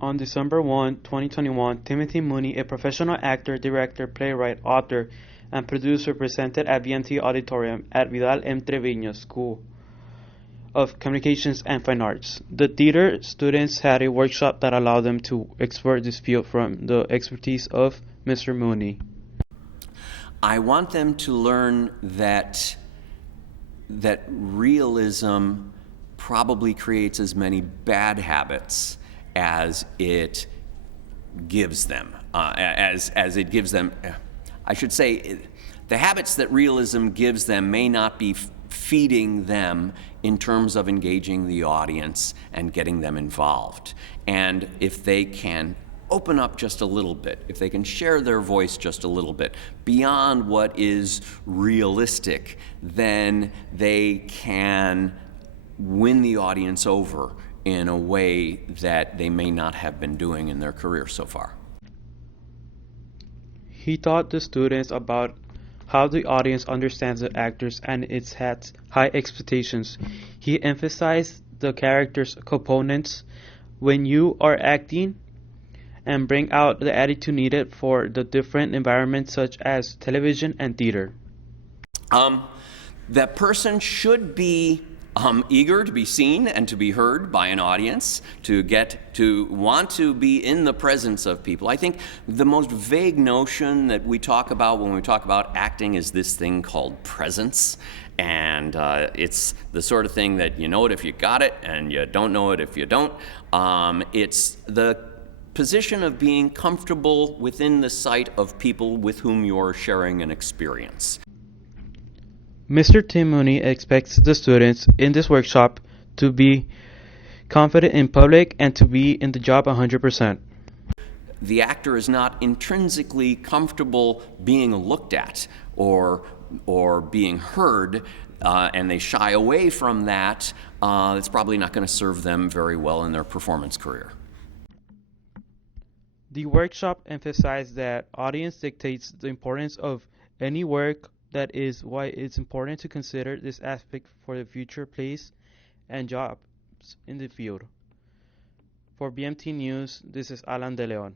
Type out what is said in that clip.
On December 1, 2021, Timothy Mooney, a professional actor, director, playwright, author, and producer, presented at BMT Auditorium at Vidal M. Treviño School of Communications and Fine Arts. The theater students had a workshop that allowed them to explore this field from the expertise of Mr. Mooney. I want them to learn that realism probably creates as many bad habits as it gives them. As it gives them, I should say, the habits that realism gives them may not be feeding them in terms of engaging the audience and getting them involved. And if they can open up just a little bit, if they can share their voice just a little bit beyond what is realistic, then they can win the audience over in a way that they may not have been doing in their career so far. He taught the students about how the audience understands the actors and it has high expectations. He emphasized the characters' components when you are acting and bring out the attitude needed for the different environments such as television and theater. That person should be eager to be seen and to be heard by an audience, to want to be in the presence of people. I think the most vague notion that we talk about when we talk about acting is this thing called presence. And it's the sort of thing that you know it if you got it and you don't know it if you don't. It's the position of being comfortable within the sight of people with whom you're sharing an experience. Mr. Tim Mooney expects the students in this workshop to be confident in public and to be in the job 100%. The actor is not intrinsically comfortable being looked at or being heard, and they shy away from that. It's probably not going to serve them very well in their performance career. The workshop emphasized that audience dictates the importance of any work. That is why it's important to consider this aspect for the future place and jobs in the field. For BMT News, this is Alan DeLeon.